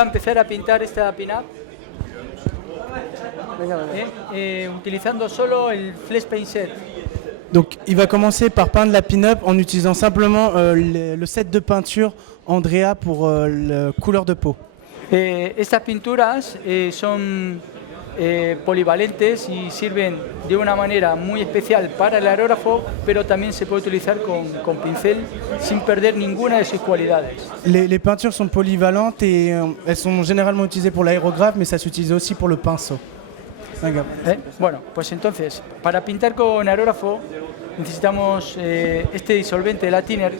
a empezar a pintar esta pin-up utilizando solo el Flex Paint Set. Donc il va commencer par peindre la pin-up en utilisant simplement le set de peinture Andrea pour la couleur de peau. Estas pinturas son polivalentes y sirven de una manera muy especial para el aerógrafo, pero también se puede utilizar con pincel sin perder ninguna de sus cualidades. Les peintures sont polyvalentes et elles sont généralement utilisées pour l'aérographe, mais ça s'utilise aussi pour le pinceau. Bueno, pues entonces, para pintar con aerógrafo necesitamos este disolvente, la thinner,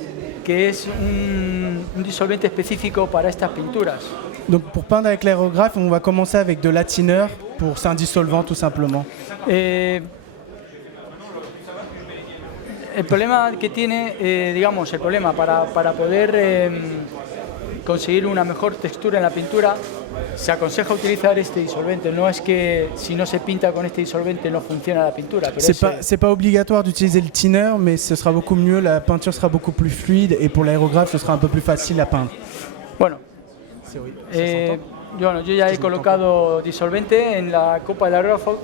que es un disolvente específico para estas pinturas. Donc pour peindre avec l'aérographe, on va commencer avec de la thinner, c'est un dissolvant tout simplement. El problema que tiene, digamos, el problema para poder conseguir una mejor textura en la pintura, se aconseja utilizar este disolvente. No es que si no se pinta con este disolvente no funciona la pintura. C'est pas obligatoire d'utiliser le thinner, mais ce sera beaucoup mieux, la peinture sera beaucoup plus fluide et pour l'aérographe, ce sera un peu plus facile à peindre. Bueno, yo ya he colocado disolvente en la copa del aerógrafo,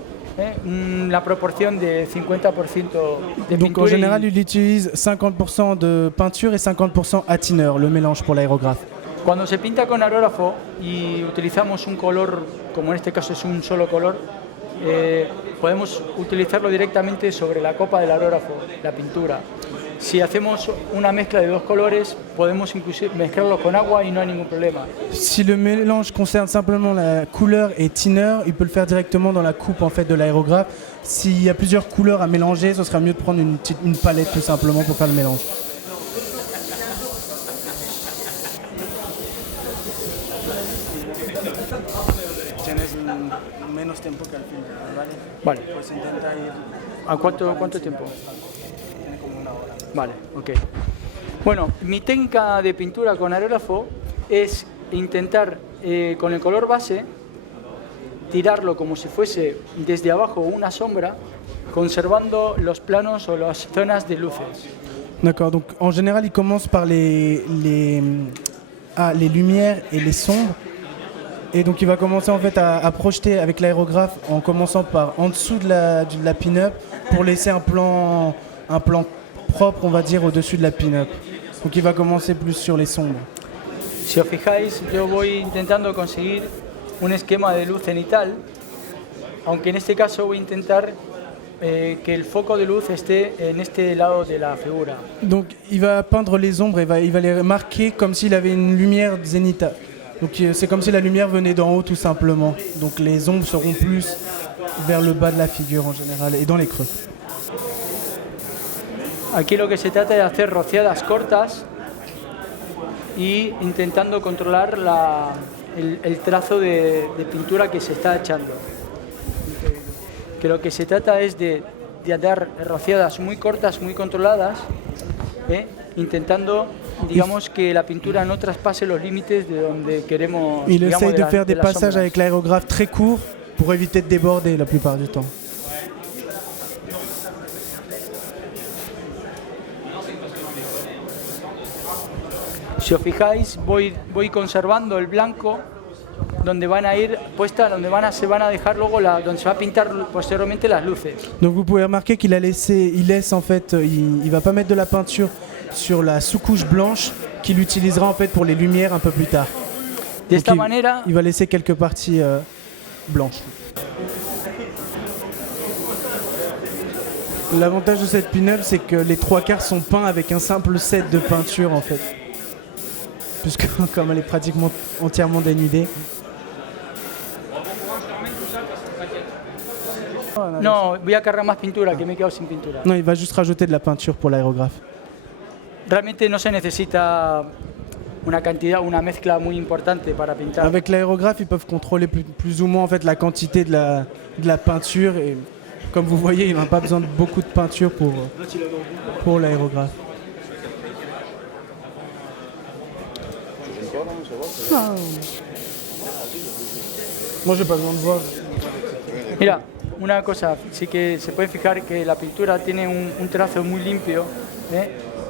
la proporción de 50% de Donc pintura. en général, il utilise 50% de peinture et 50% à thinner, le mélange pour l'aérographe. Cuando se pinta con aerógrafo y utilizamos un color, como en este caso es un solo color, podemos utilizarlo directamente sobre la copa del aerógrafo, la pintura. Si hacemos una mezcla de dos colores, podemos incluso mezclarlo con agua y no hay ningún problema. Si le mélange concerne simplement la couleur et thinner, il peut le faire directement dans la coupe en fait de l'aérographe. S'il y a plusieurs couleurs à mélanger, ce sera mieux de prendre une palette tout simplement pour faire le mélange. Tienes menos tiempo que al final, ¿vale? Vale. Pues intenta ir. ¿A cuánto tiempo? Tiene como una hora. Vale, ok. Bueno, mi técnica de pintura con aerógrafo es intentar con el color base tirarlo como si fuese desde abajo una sombra, conservando los planos o las zonas de luces. D'accord, donc en général il commence par les lumières et les sombres. Et donc il va commencer en fait à projeter avec l'aérographe en commençant par en dessous de la pin-up pour laisser un plan propre on va dire au-dessus de la pin-up. Donc il va commencer plus sur les sombres. Si os fijáis, yo voy intentando conseguir un esquema de luz cenital, aunque en este caso voy a intentar que el foco de luz esté en este lado de la figura. Donc il va peindre les ombres et il va les marquer comme s'il avait une lumière zénithale. Donc c'est comme si la lumière venait d'en haut tout simplement. Donc les ombres seront plus vers le bas de la figure en général et dans les creux. Aquí lo que se trata es de hacer rociadas cortas y intentando controlar el trazo de pintura que se está echando. Que lo que se trata es de dar rociadas muy cortas, muy controladas, intentando, digamos, que la pintura no traspase los límites de donde queremos. Il digamos, essaye de faire des las passages sombras. avec l'aérographe très courts pour éviter de déborder la plupart du temps. Si os fijáis, voy conservando el blanco donde van a ir puestas, se van a dejar luego donde se va a pintar posteriormente las luces. Donc vous pouvez remarquer qu'il laisse en fait, il va pas mettre de la peinture sur la sous-couche blanche qu'il utilisera en fait pour les lumières un peu plus tard. De esta Donc, manera, il va laisser quelques parties blanches. L'avantage de cette pin-up, c'est que les trois quarts sont peints avec un simple set de peinture en fait. Puisque comme elle est pratiquement entièrement dénudée. no, voy a cargar más pintura, que me he quedado sin pintura. Non, il va juste rajouter de la peinture pour l'aérographe. Realmente no se necesita una mezcla muy importante para pintar. Avec l'aérographe, ils peuvent contrôler plus ou moins en fait la quantité de la peinture et comme vous voyez, il n'a pas besoin de beaucoup de peinture pour l'aérographe. Ah. Moi, j'ai pas besoin de voir. Mira, una cosa, sí que se puede fijar que la pintura tiene un trazo muy limpio,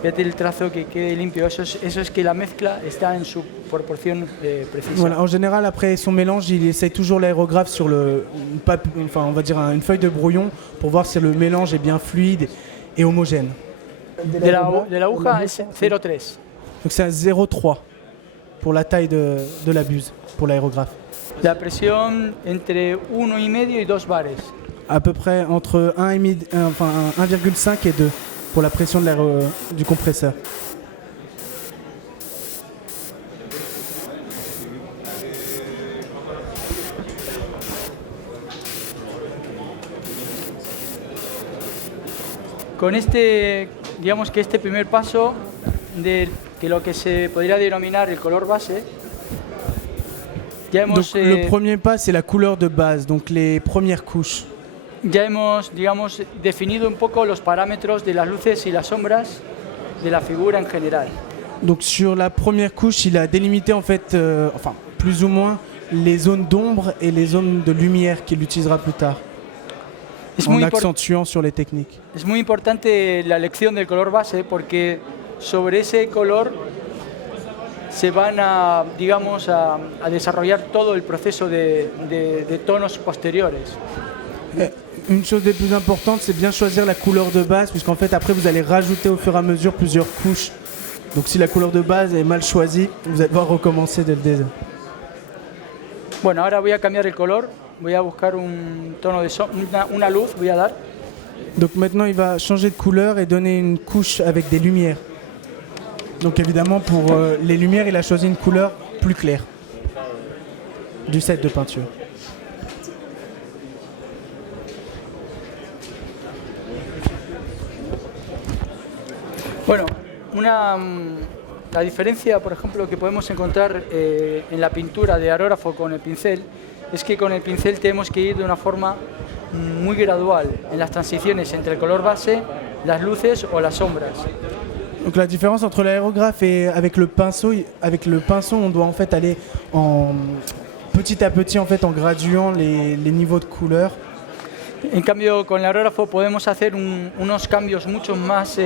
fíjate el trazo que quede limpio, eso es que la mezcla está en su proporción precisa. Voilà, en général, après son mélange, il essaye toujours l'aérographe sur on va dire une feuille de brouillon pour voir si le mélange est bien fluide et homogène. De la aguja es 0,3. Donc c'est un 0,3 pour la taille de la buse, pour l'aérographe. La presión entre 1,5 y 2 bares. À peu près entre 1,5 et 2 pour la pression du compresseur. Con digamos que este primer paso de que lo que se podría denominar el color base, ya hemos, donc, le premier pas, c'est la couleur de base, donc les premières couches. Ya hemos, digamos, definido un poco los parámetros de las luces y las sombras de la figura en general. Donc sur la première couche, il a délimité en fait, plus ou moins, les zones d'ombre et les zones de lumière qu'il utilisera plus tard, en accentuant sur les techniques. Es muy importante la elección del color base porque sobre ese color se van a, digamos, a desarrollar todo el proceso de tonos posteriores. Une chose des plus importantes, c'est bien choisir la couleur de base, puisqu'en fait après vous allez rajouter au fur et à mesure plusieurs couches. Donc si la couleur de base est mal choisie, vous allez devoir recommencer dès le début. Bueno, ahora voy a cambiar el color, voy a buscar un tono de una luz, voy a dar. Donc maintenant il va changer de couleur et donner une couche avec des lumières. Donc évidemment pour les lumières, il a choisi une couleur plus claire du set de peinture. Bueno, la diferencia, por ejemplo, que podemos encontrar en la pintura de aerógrafo con el pincel es que con el pincel tenemos que ir de una forma muy gradual en las transiciones entre el color base, las luces o las sombras. Donc la différence entre l'aérographe et avec le pinceau, on doit en fait aller petit à petit en fait en graduant les niveaux de couleur. En cambio, con el aerógrafo podemos hacer unos cambios mucho más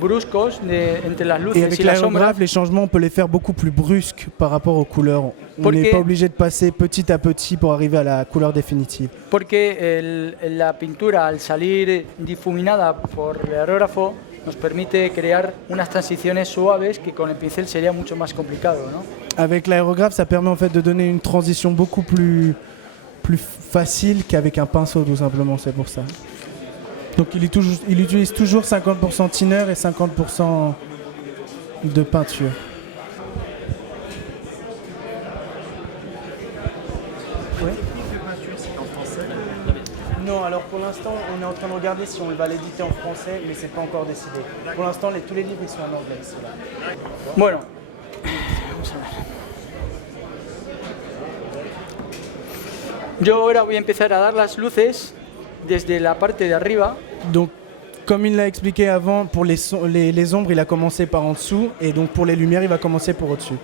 bruscos entre las luces et avec y las sombras. L'aérographe, les changements, on peut les faire beaucoup plus brusques par rapport aux couleurs. On n'est pas obligé de passer petit à petit pour arriver à la couleur définitive. Porque la pintura, al salir difuminada por el aerógrafo, nos permite crear unas transiciones suaves que con el pincel sería mucho más complicado, ¿no? Avec l'aérographe, ça permet en fait de donner une transition beaucoup plus facile qu'avec un pinceau, tout simplement, c'est pour ça. Donc il utilise toujours 50% thinner et 50% de peinture. Oui. Non, alors pour l'instant, on est en train de regarder si on va l'éditer en français, mais c'est pas encore décidé. Pour l'instant, tous les livres ils sont en anglais. Bueno, vamos a ver. Yo ahora voy a empezar a dar las luces desde la parte de arriba. Donc, comme il l'a expliqué avant, pour les ombres, il a commencé par en dessous, et donc pour les lumières, il va commencer por au-dessus.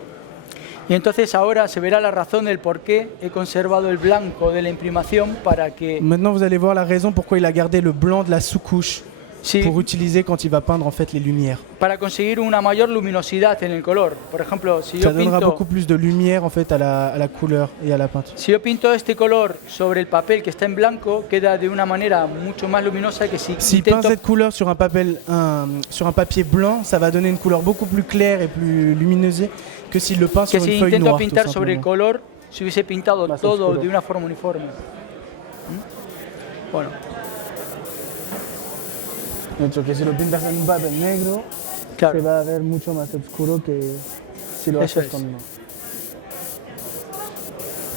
Y entonces ahora se verá la razón del por qué he conservado el blanco de la imprimación para que... Maintenant, vous allez voir la raison pourquoi il a gardé le blanc de la sous-couche pour utiliser quand il va peindre en fait les lumières. Para conseguir una mayor luminosidad en el color. Por ejemplo, si Ça yo donnera pinto... beaucoup plus de lumière en fait à la couleur et à la peinture. Si yo pinto este color sobre el papel que está en blanco, queda de una manera mucho más luminosa que si peint intento... cette couleur sur un papier blanc, ça va donner une couleur beaucoup plus claire et plus lumineuse que s'il le peint sur une feuille noire. Que si intento pintar sobre el color, si hubiese pintado todo de una forma uniforme. Bueno. De hecho, que si lo pintas en un papel negro, claro, se va a ver mucho más oscuro que si lo haces con blanc.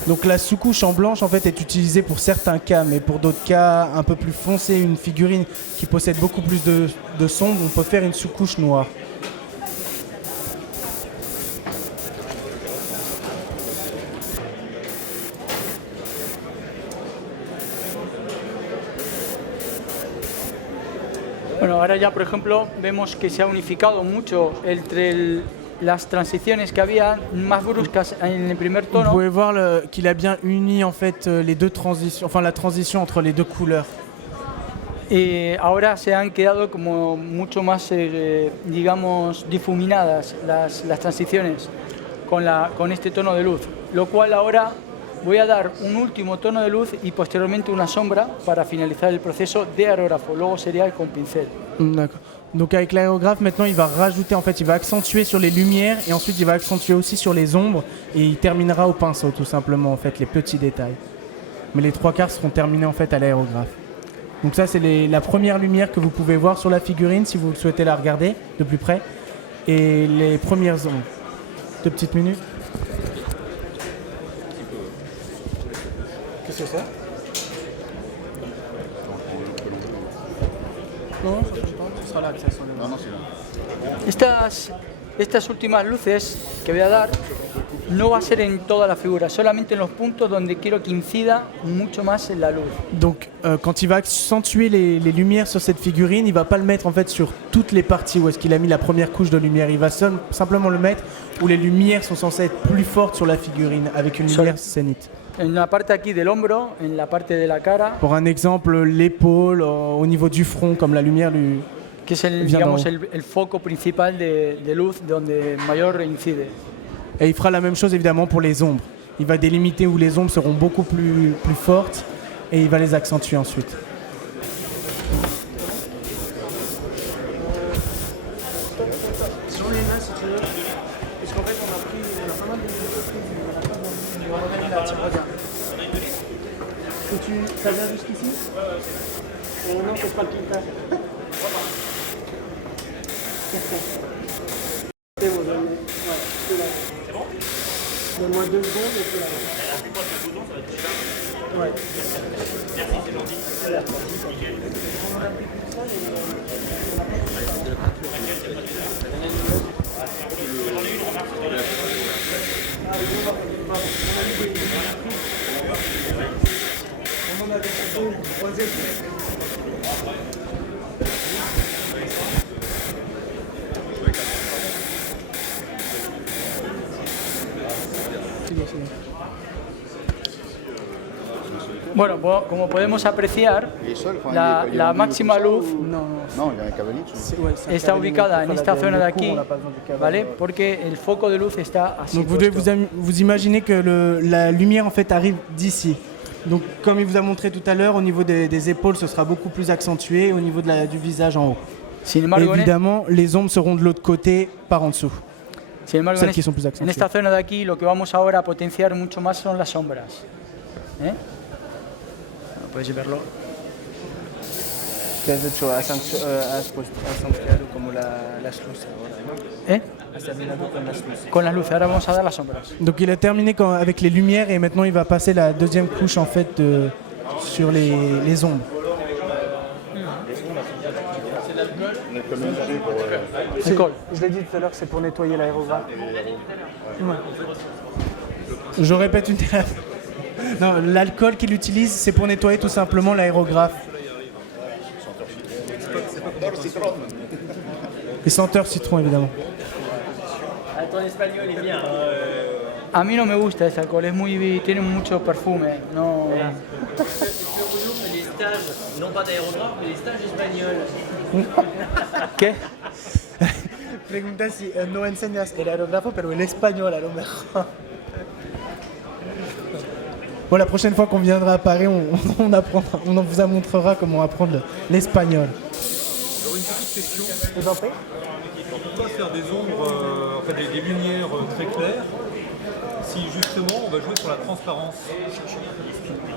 Donc la sous-couche en blanche en fait est utilisée pour certains cas, mais pour d'autres cas un peu plus foncés, une figurine qui possède beaucoup plus de sombre, on peut faire une sous-couche noire. Bueno, ahora ya por ejemplo vemos que se ha unificado mucho entre las transiciones que había más bruscas en el primer tono. Vous pouvez voir qu'il a bien uni en fait les deux transitions, enfin la transition entre les deux couleurs. Ahora se han quedado como mucho más, digamos, difuminadas las transiciones con este tono de luz, lo cual ahora voy a dar un último tono de luz y posteriormente una sombra para finalizar el proceso de aerógrafo, luego sería con pincel. D'accord. Donc avec l'aérographe, maintenant, il va rajouter, en fait, il va accentuer sur les lumières et ensuite il va accentuer aussi sur les ombres et il terminera au pinceau, tout simplement, en fait, les petits détails. Mais les 3/4 seront terminés, en fait, à l'aérographe. Donc ça, c'est la première lumière que vous pouvez voir sur la figurine si vous souhaitez la regarder de plus près. Et les premières ombres. 2 petites minutes. Qu'est-ce que c'est? Non, ce sera là que ça sonne. Non, c'est là. Estas últimas luces que voy a dar no va a ser en toda la figura, solamente en los puntos donde quiero que incida mucho más en la luz. Donc quand il va accentuer les lumières sur cette figurine, il va pas le mettre en fait sur toutes les parties où est-ce qu'il a mis la première couche de lumière. Il va simplement le mettre où les lumières sont censées être plus fortes sur la figurine avec une lumière zénith. En la parte aquí del hombro, en la parte de la cara. Pour un exemple, l'épaule, au niveau du front, comme la lumière lui. Que es el foco principal de luz donde mayor incide. Et il fera la même chose évidemment pour les ombres. Il va délimiter où les ombres seront beaucoup plus fortes et il va les accentuer ensuite. Sur les mains si tu veux, parce qu'en fait on a pas mal de prises, on a pas là, tiens, regarde. Ça vient jusqu'ici? Non, c'est pas le quintal. C'est bon, donne-moi 2 secondes et c'est là. Ouais. On en avait 2, 3e. Bueno, como podemos apreciar, la máxima luz está ubicada en esta zona de aquí, ¿vale? Porque el foco de luz está así. Donc vous devez vous imaginer que la lumière en fait arrive d'ici. Donc comme il vous a montré tout à l'heure, au niveau des épaules, ce sera beaucoup plus accentué, au niveau du visage en haut. Sin embargo, évidemment, les ombres seront de l'autre côté, par en dessous. Sin embargo, en esta zona de aquí, lo que vamos ahora a potenciar mucho más son las sombras. Puedes verlo. ¿Qué has hecho? ¿Has accentuado como las luces ahora? Has terminado con las luces. Con las luces, ahora vamos a dar las sombras. Donc il a terminé avec les lumières et maintenant il va passer la deuxième couche en fait sur les ombres. Je l'ai dit tout à l'heure, c'est pour nettoyer l'aérographe. Ouais. Je répète une fois. Non, l'alcool qu'il utilise, c'est pour nettoyer tout simplement l'aérographe. Et senteur citron, évidemment. Ton espagnol est bien. A mí no me gusta ese alcohol, tiene mucho perfume. No. Les stages, non pas d'aérographe, mais les stages espagnols. ¿Qué? Pregunta si no enseñas el aerógrafo, pero el español a lo mejor. Bon, la prochaine fois qu'on viendra à Paris, on vous montrera comment apprendre l'espagnol. J'aurais une petite question. Pourquoi faire des ombres, des lumières très claires, si justement on va jouer sur la transparence?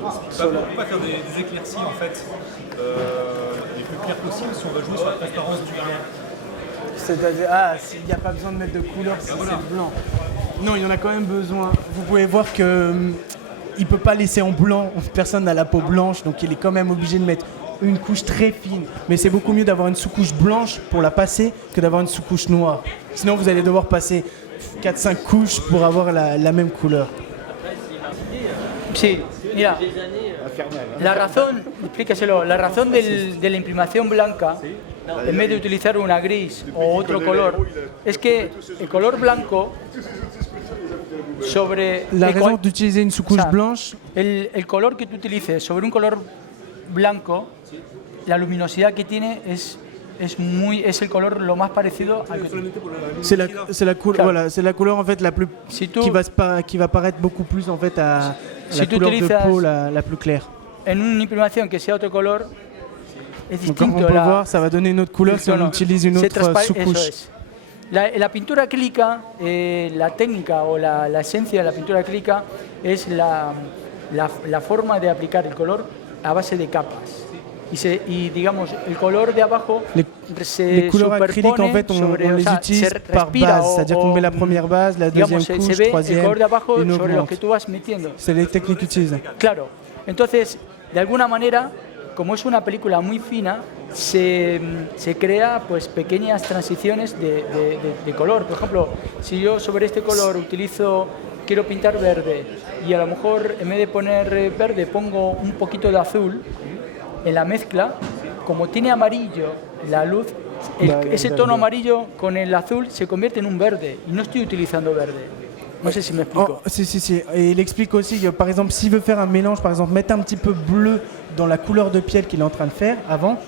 Pourquoi faire des éclaircies en fait les plus claires possibles si on va jouer sur la transparence du blanc? C'est-à-dire, s'il n'y a pas besoin de mettre de couleur, c'est blanc. Non, il y en a quand même besoin. Vous pouvez voir que il ne peut pas laisser en blanc, personne n'a la peau blanche, donc il est quand même obligé de mettre une couche très fine. Mais c'est beaucoup mieux d'avoir une sous-couche blanche pour la passer que d'avoir une sous-couche noire. Sinon vous allez devoir passer 4-5 couches pour avoir la même couleur. Sí, mira, la razón, explícaselo, la razón de la imprimación blanca, en vez de utilizar una gris o otro color, es que el color blanco sobre... La raison d'utiliser une sous-couche blanche... El color que tú utilices sobre un color blanco la luminosidad que tiene es el color lo más parecido al que C'est la couleur, Claro. voilà, c'est la couleur en fait la plus Si tú- qui va paraître beaucoup plus en fait à Si la tú couleur de utilizas- peau la plus claire. en una imprimación que sea otro color es Donc comme on distinto. peut voir, ça va donner une autre couleur si on tono. utilise une Se autre transpa- sous-couche. Eso es. La pintura acrílica, la técnica o la esencia de la pintura acrílica es la forma de aplicar el color a base de capas. Y digamos, el color de abajo se Les couleurs superpone acryliques, en fait, on sobre, les o sea, utilise se par respira base, c'est-à-dire qu'on met la première base, la deuxième digamos, se couche, ve el troisième, color de abajo une sobre lo augmente. que tú vas metiendo. C'est les techniques utilisées. Claro, entonces, de alguna manera, como es una película muy fina, se crea pues pequeñas transiciones de color. Por ejemplo, si yo sobre este color quiero pintar verde y a lo mejor en vez de poner verde pongo un poquito de azul en la mezcla, como tiene amarillo la luz, ese tono amarillo con el azul se convierte en un verde y no estoy utilizando verde. No sé si me explico. Oh, si. Et il explique aussi que, par exemple, s'il veut faire un mélange, par exemple, mettre un petit peu bleu dans la couleur de piel qu'il est en train de faire avant,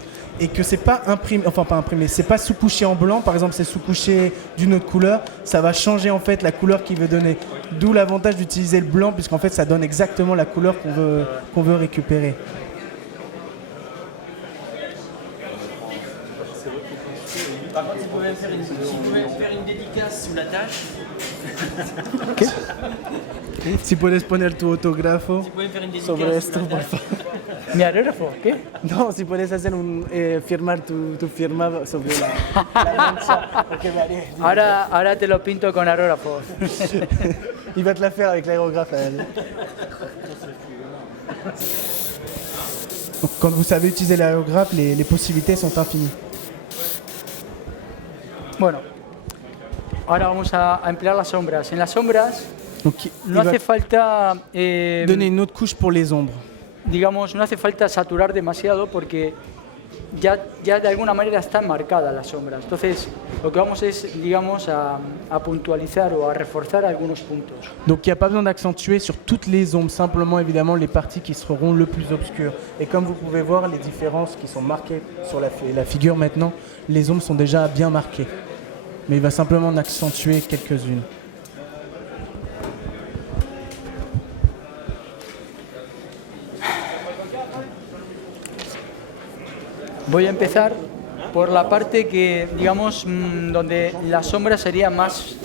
et que c'est pas imprimé, enfin pas imprimé, c'est pas sous-couché en blanc, par exemple, c'est sous-couché d'une autre couleur, ça va changer en fait la couleur qu'il veut donner. D'où l'avantage d'utiliser le blanc, puisqu'en fait, ça donne exactement la couleur qu'on veut récupérer. Par contre, si vous pouvez faire une dédicace sous la tâche, Si puedes poner tu autógrafo vous pouvez faire une dédicace sobre sous esto, la por tâche. favor. ¿Mi aerógrafo? ¿Qué? No, si puedes hacer firmar tu firma sobre la mancha, porque me haré. Ahora te lo pinto con aerógrafo. Il va te la faire avec l'aérographe. Donc, quand vous savez utiliser l'aérographe, les possibilités sont infinies. Bueno, ahora vamos a emplear las sombras. En las sombras Donc, il no va hace falta, donner une autre couche pour les ombres. digamos, no hace falta saturar demasiado porque ya de alguna manera están marcadas las sombras. Entonces, lo que vamos es, digamos, a puntualizar o a reforzar algunos puntos. Donc il n'y a pas besoin d'accentuer sur toutes les ombres, simplement évidemment les parties qui seront le plus obscures. Et comme vous pouvez voir, les différences qui sont marquées sur la figure maintenant, les ombres sont déjà bien marquées. Mais il va simplement en accentuer quelques-unes. Voy a empezar por la parte que, digamos, donde la sombra sería más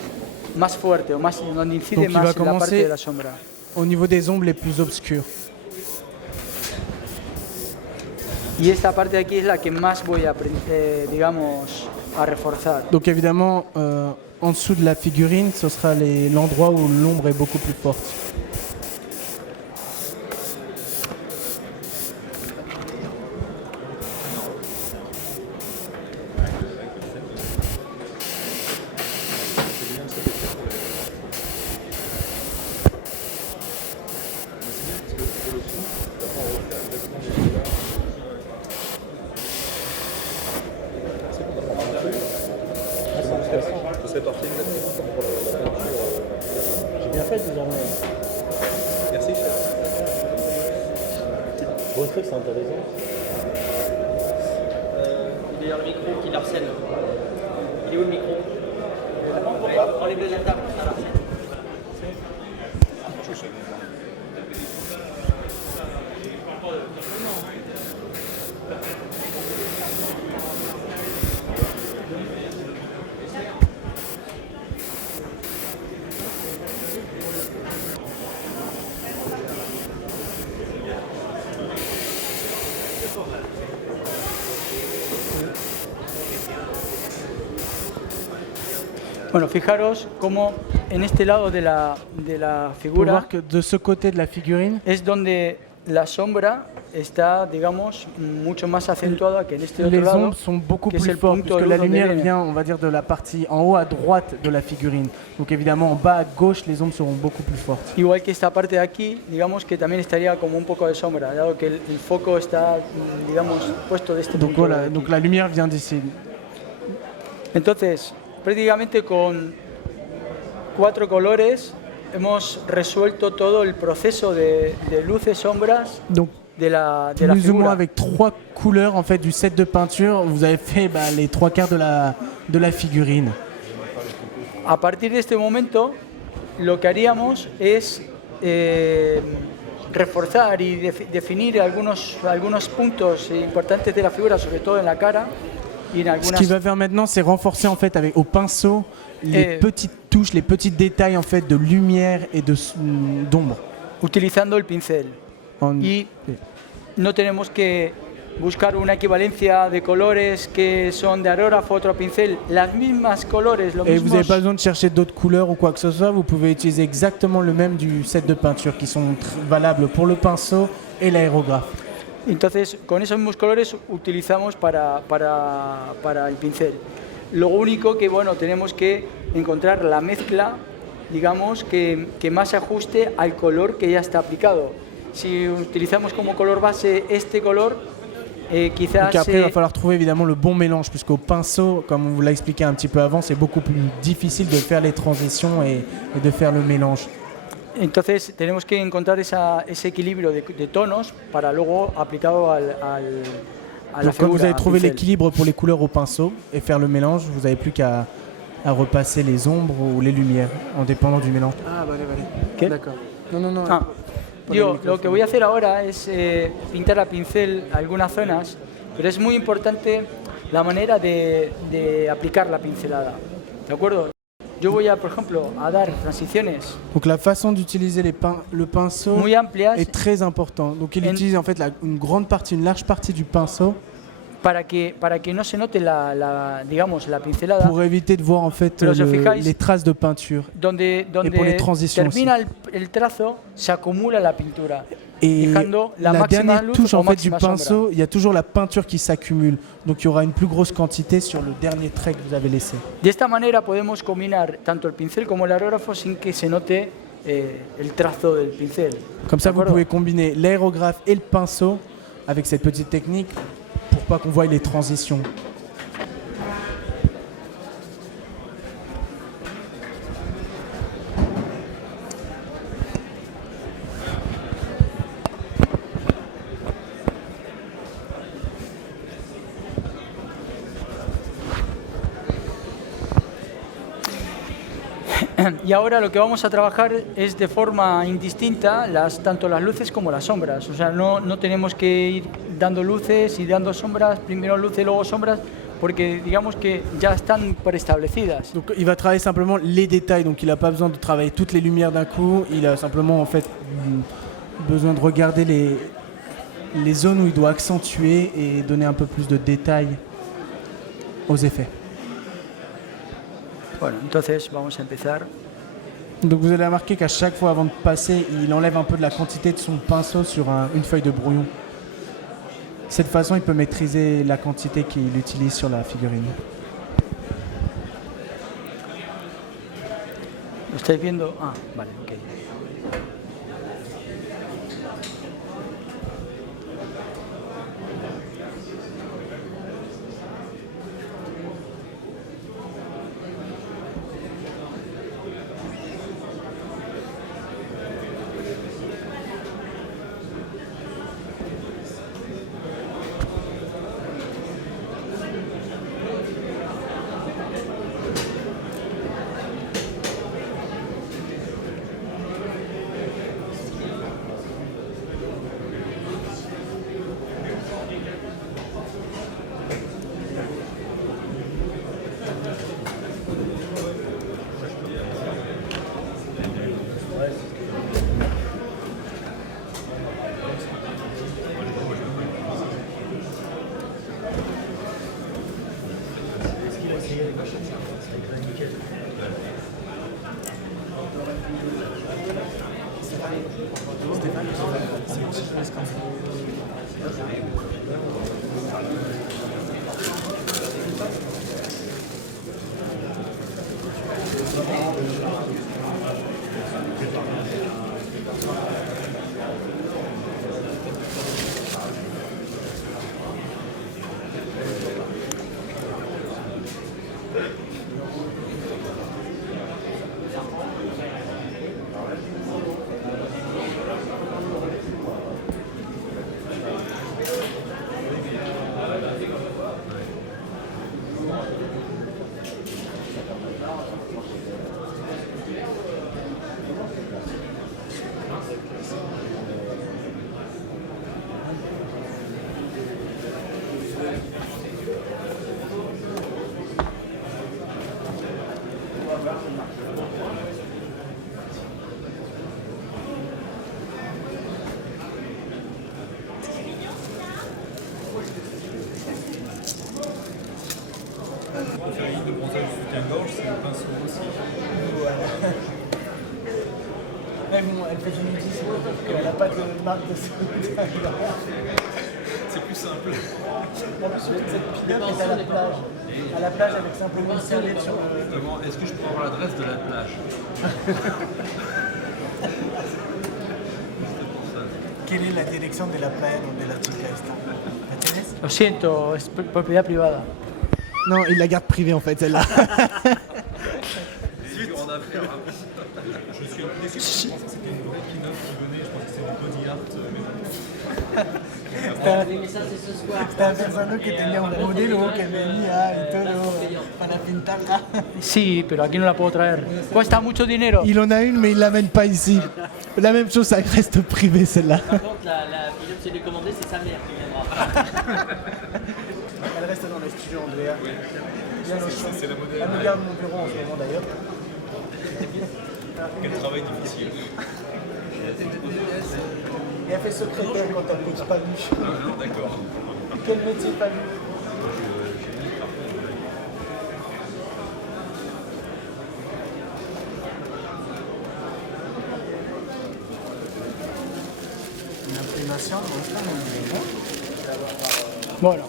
fuerte o más, donde incide Donc, il va más la parte commencer- de la sombra. Au niveau des ombres les plus obscures. Y esta parte de aquí es la que más voy a, digamos, a reforzar. Donc évidemment, en dessous de la figurine, ce sera l'endroit où l'ombre est beaucoup plus forte. J'ai bien fait désormais. Merci, chef. Bon, c'est intéressant. Il est dans le micro qui l'harcèle. Il est où le micro Enlève le table, ça l'harcèle. Bueno, fijaros cómo en este lado de la Vous pouvez figura voir que de ce côté de la figurine, es donde la sombra está, digamos, mucho más acentuada que en este otro les lado. ombres sont beaucoup que es plus el fortes punto puisque de la luz donde lumière viene. vient, on va dire, de la partie en haut à droite de la figurine. Donc évidemment, en bas à gauche, les ombres seront beaucoup plus fortes. Igual que esta parte de aquí, digamos que también estaría como un poco de sombra, dado que el foco está, digamos, puesto de este Donc punto. de voilà, aquí. donc la lumière vient d'ici. Entonces, prácticamente con 4 colores hemos resuelto todo el proceso de luces, sombras Donc de la Plus ou moins figura. avec 3 couleurs en fait du set de peinture, vous avez fait les 3/4 de la figurine. A partir de este momento, lo que haríamos es reforzar y definir algunos puntos importantes de la figura, sobre todo en la cara y en Ce algunas. qu'il va faire maintenant, c'est renforcer en fait au pinceau les petites touches, les petits détails en fait de lumière et d'ombre. Utilizando el pincel. Y no tenemos que buscar una equivalencia de colores que son de aerógrafo, otro pincel, las mismas colores, lo Et vous n'avez mismos. pas besoin de chercher d'autres couleurs ou quoi que ce soit, vous pouvez utiliser exactement le même du set de peinture qui sont valables pour le pinceau et l'aérographe. Entonces, con esos mismos colores utilizamos para el pincel. Lo único que, bueno, tenemos que encontrar la mezcla, digamos, que más se ajuste al color que ya está aplicado. Si utilizamos como color base este color, quizás... Donc après, il va falloir trouver évidemment le bon mélange, puisqu'au pinceau, comme on vous l'a expliqué un petit peu avant, c'est beaucoup plus difficile de faire les transitions et de faire le mélange. Entonces tenemos que encontrar ese equilibrio de tonos para luego aplicado a la Donc figura. quand vous avez al trouvé pincel. l'équilibre pour les couleurs au pinceau et faire le mélange, vous n'avez plus qu'à repasser les ombres ou les lumières en dépendant du mélange. Ah, vale. ¿Qué? D'accord. Non. Ah, yo lo que voy a hacer ahora es pintar a pincel algunas zonas, pero es muy importante la manera de aplicar la pincelada. ¿De acuerdo? Yo voy a, por ejemplo, a dar transiciones Donc la façon d'utiliser le pinceau muy amplias est très important. Donc il utilise en fait une large partie du pinceau para que no se note digamos, la pincelada. pour éviter de voir en fait Pero si os fijáis, les traces de peinture. Donde pour les transitions termina el trazo, se acumula la pintura. Et Dejando la la máxima dernière luz touche o en fait du máxima sombra. pinceau, il y a toujours la peinture qui s'accumule. Donc il y aura une plus grosse quantité sur le dernier trait que vous avez laissé. De esta manera podemos combinar tanto el pincel como el aerógrafo sin que se note el trazo del pincel. Comme ça, ¿De vous acuerdo? pouvez combiner l'aérographe et le pinceau avec cette petite technique pour pas qu'on voie les transitions. Y ahora lo que vamos a trabajar es de forma indistinta tanto las luces como las sombras. O sea, no tenemos que ir dando luces y dando sombras, primero luces, luego sombras, porque digamos que ya están preestablecidas. Donc il va travailler simplement les détails, donc il n'a pas besoin de travailler toutes les lumières d'un coup, il a simplement en fait besoin de regarder les zones où il doit accentuer et donner un peu plus de détails aux effets. Bueno, entonces vamos a empezar. Donc vous allez remarquer qu'à chaque fois avant de passer, il enlève un peu de la quantité de son pinceau sur une feuille de brouillon. De cette façon, il peut maîtriser la quantité qu'il utilise sur la figurine. ¿Lo estáis viendo? Ah, vale, ok. le pinceau aussi. Voilà. Mais bon, elle fait du nudisme, donc elle n'a pas de marque de solidarité. C'est plus simple. En plus, cette pin-up est à la plage. À la plage avec simplement une serviette sur le... Justement, est-ce que je peux avoir l'adresse de la plage? Quelle est la direction de la playa donde la chica está? ¿La tienes? Lo siento, es propiedad privada. Non, il la garde privée en fait, celle-là. Zut, on a fait Je suis un peu déçu parce que je pensais que c'était une vraie keynote qui venait, je pensais que c'était du body art, Les messages, c'est ce soir. Estaba pensando que tenía un modelo que venía y todo para pintarla. Sí, pero aquí no la puedo traer. Cuesta mucho dinero. Il en a une, mais il l'amène pas ici. La même chose, ça reste privé celle-là. Par contre, la pilote, c'est commandée, c'est sa mère qui viendra. Elle reste dans les studios, Andrea. c'est la modèle. Elle me garde mon bureau en ce moment d'ailleurs. Quel travail difficile. Et elle fait secrétaire quand elle coach pas lui. Non, d'accord. Quel métier pas lui? Une imprimation, non, c'est pas mon Bueno,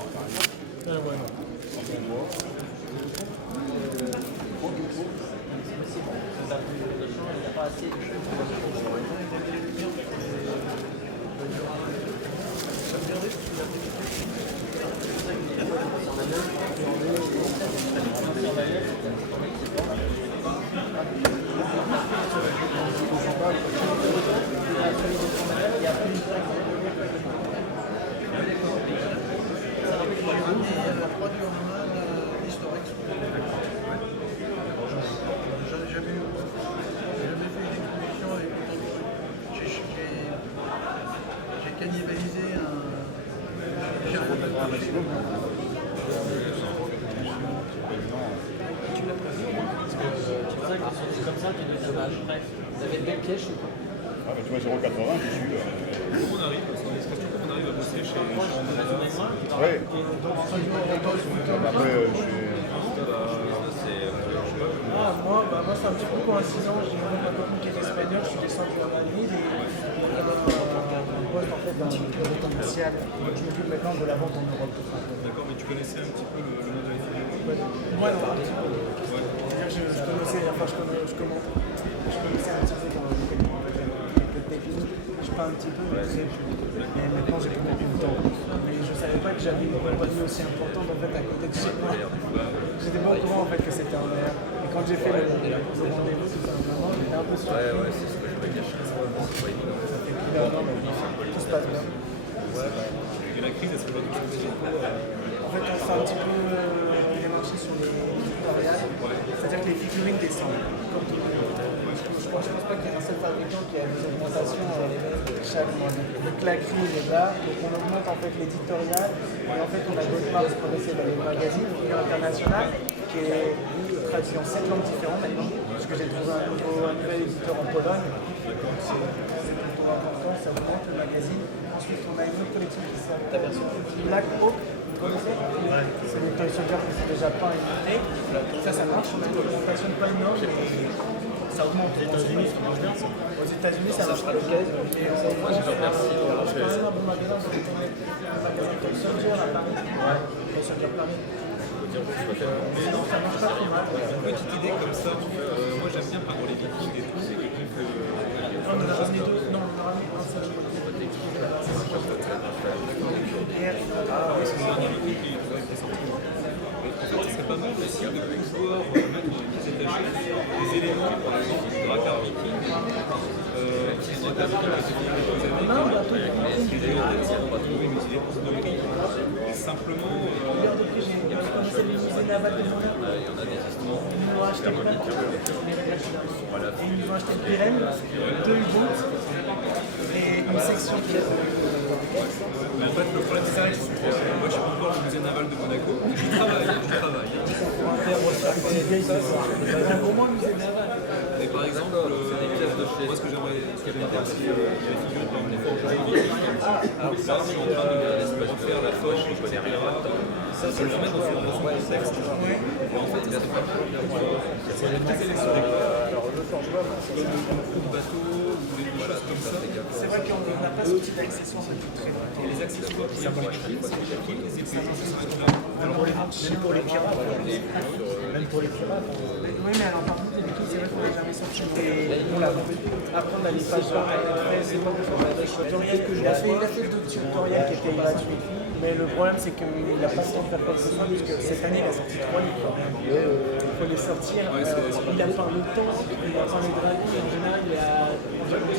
J'ai cannibalisé C'est comme ça, tu deviens vache. Bref, vous avez une belle pièce, je sais pas. Ah, bah, tu vois, 0,80, je suis. Comment on arrive on arrive à bosser chez Ouais. Après, je suis. moi, c'est un petit peu coïncident. J'ai ma copine qui est espagnole, je suis descendu à Madrid et elle a un poste en fait dans le commercial. Je m'occupe maintenant de la vente en Europe. D'accord, mais tu connaissais un petit peu le monde de la vidéo? Ouais, non, un petit peu. Je connaissais, enfin je connaissais un petit peu quand quelques techniques. Je parle un petit peu, mais maintenant j'ai plus beaucoup de temps. Mais je savais pas que j'avais une compagnie aussi importante en fait à côté de chez moi. J'étais pas au courant en fait que c'était en air. Et quand j'ai fait le rendez-vous, tout simplement, j'étais un peu surpris. Ouais, c'est ce que je voulais dire. Ça fait plus d'un an, mais tout se passe bien. Et la crise, elle se voit depuis combien de temps? En fait, on s'est un petit peu démarché sur les tutoriels, c'est-à-dire que les figurines descendent. Comme tout le monde. Je pense pas qu'il y ait un seul fabricant qui a des augmentations chaque mois. Donc la crise est là, donc on augmente en fait l'éditorial, et en fait on a d'autres marques pour essayer d'aller au magazine, Union International, qui est traduit en 7 langues différentes maintenant, parce que j'ai trouvé un nouvel éditeur en Pologne. Donc c'est plutôt important, ça augmente le magazine. Ensuite on a une autre collection qui s'appelle Black Hawk. Vous connaissez? C'est une Toy Soldier qui s'est déjà peint et montré. Ça marche, on a une augmentation pas énorme, ça augmente. Aux États-Unis, ça marche bien. Aux États-Unis, ça marche pas le cas. Moi, j'ai quand même un bon magasin pour le Toy Soldier à Paris. Toy Soldier Paris. Mais non, ça marche pas trop mal. Une petite idée comme ça, moi j'aime bien prendre les vikings et tout, c'est quelqu'un que. On en a ramené deux. Non, on en a ramené un seul. Ah, c'est le dernier viking qui est sorti. En fait, c'est pas mal aussi de pouvoir mettre dans les pièces détachées des éléments, par exemple, du Drakkar Viking. Qui est Drakkar Viking qui a été fait il y a quelques années. On va trouver, mais il est historique. Et simplement. Ils nous ont acheté plein de et ils nous ont acheté de Pérenne, 2 U-boats et une section qui est. Mais en fait, le problème, c'est que moi, je suis pas encore au musée naval de Monaco. Je travaille. Au moins, musée naval. Et par exemple, moi, ce que j'aimerais qu'il y avait une partie de la figure par exemple, des forgerons vikings. Alors là, je suis en train de refaire la foche, etc. Ça, c'est le remettre dans son contexte. Et en fait, c'est pas mal. C'est des petits éléments de bateau ou des choses comme ça. C'est vrai qu'on n'a pas ce type d'accessoires très Et les accessoires pour les vikings, c'est les épées, les épées. Même pour les pirates. Même pour les pirates. Oui, mais alors par contre, les vikings, c'est vrai qu'on n'a jamais sorti. Après, on a les pages c'est pas il a fait d'autres tutoriels qui étaient gratuits. Mais le problème, c'est qu'il n'a pas le temps de faire quoi que ce soit, parce que cette année, il a sorti 3 livres. Il faut les sortir. Il n'a pas le temps, il a pas les dragons, en général, il a 10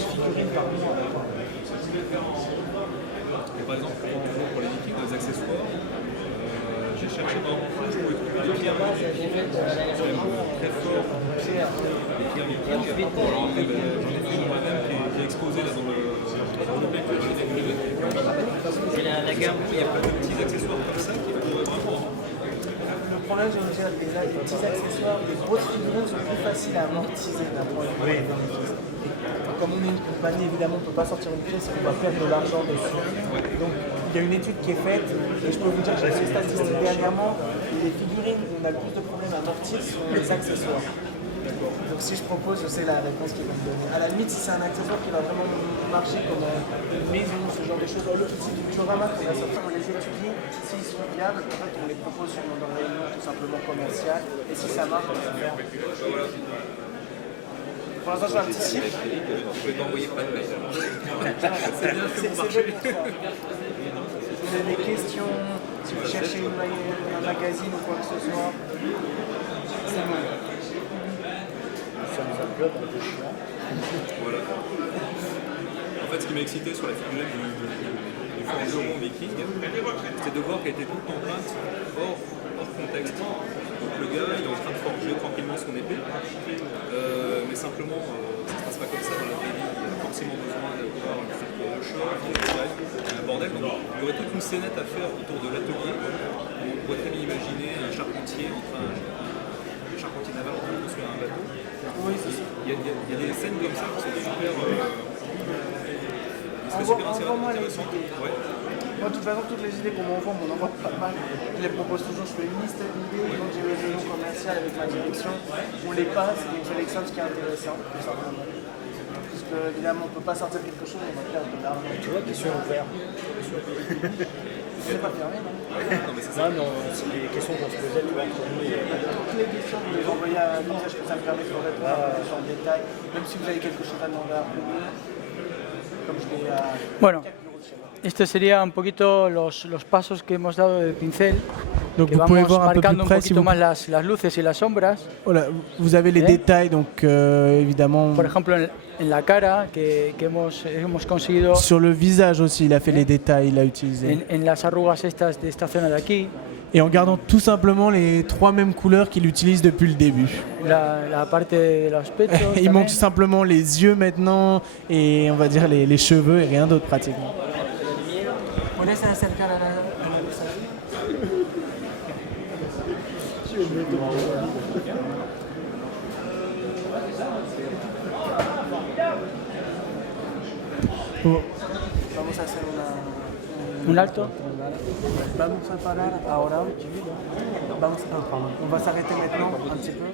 figurines par mois. Et par exemple, pour les vikings, les accessoires, j'ai cherché dans mon fond, je pouvais trouver des pierres vikings, très forts, des pierres vikings. Alors après, j'en ai fait moi-même qui est exposé là dans le bec que j'ai découvert. La gamme. Il y a plein de petits accessoires comme ça qui pourraient vraiment. Le problème, je vais vous dire, les petits accessoires, les grosses figurines sont plus faciles à amortiser d'un point de vue. Comme on est une compagnie, évidemment, on ne peut pas sortir une pièce et on va perdre de l'argent dessus. Donc, il y a une étude qui est faite, et je peux vous dire que j'ai fait une statistique dernièrement, les figurines où on a le plus de problèmes à amortir sont les accessoires. Donc, si je propose, je sais la réponse qu'ils vont me donner. À la limite, si c'est un accessoire qui va vraiment marcher comme une maison, ce genre de choses, le petit diorama qu'on a sorti, on les étudie, s'ils sont viables, en fait, on les propose sur nos réunions tout simplement commerciales, et si ça marche, on va faire. Pour l'instant, je fais un petit chiffre. Je vais t'envoyer pas de mail. C'est bien fait pour ça. Si vous avez des questions, si vous cherchez un magazine ou quoi que ce soit, c'est bon. Ça nous englobe un peu chiant. Voilà. En fait, ce qui m'a excité sur la figurine du forgeron viking, c'est de voir qu'elle était toute en peinte hors contexte. Donc le gars, il est en train de forger tranquillement son épée, mais simplement, ça ne se passe pas comme ça dans la vraie vie. Il a forcément besoin d'avoir une sorte de choc, un bordel. Donc il y aurait toute une scénette à faire autour de l'atelier. On pourrait très bien imaginer un charpentier naval en train de construire un bateau. Oui, c'est ça. Il y a des scènes comme ça qui sont super. Envoie-moi les intéressantes. idées. Ouais. Moi, de toute façon, toutes les idées qu'on m'envoie, on m'en envoie pas mal. Je les propose toujours, je fais une liste d'idées, donc j'ai les réunions commerciales avec ma direction, on les passe et on sélectionne ce qui est intéressant, tout simplement. Parce que, évidemment, on ne peut pas sortir quelque chose, on va perdre de l'argent. Tu vois, question ouverte. C'est pas fermé, non? Non, mais c'est ça. Non, c'est des questions qu'on se posait, tu vois, entre nous. Toutes les questions, vous les envoyez à nous, parce que ça me permet de répondre un peu plus en détail, même si vous avez quelque chose à demander à Rubén, comme je l'ai à... Bueno, esto sería un poquito los pasos que hemos dado de pincel, Donc que vous pouvez vamos voir un peu marcando plus un près si poquito vous... más las luces y las sombras. Voilà, vous avez les détails, donc évidemment... Por ejemplo, en la cara, que hemos conseguido Sur le visage aussi, il a fait les détails, il a utilisé. en las arrugas estas de esta zona de aquí, Et en gardant tout simplement les 3 mêmes couleurs qu'il utilise depuis le début. la parte de los pechos. Il también. manque simplement les yeux maintenant et on va dire les cheveux et rien d'autre pratiquement. ¿Puedes acercar a la luz Vamos a hacer Un alto. Vamos a parar ahora. On va s'arrêter maintenant un petit peu.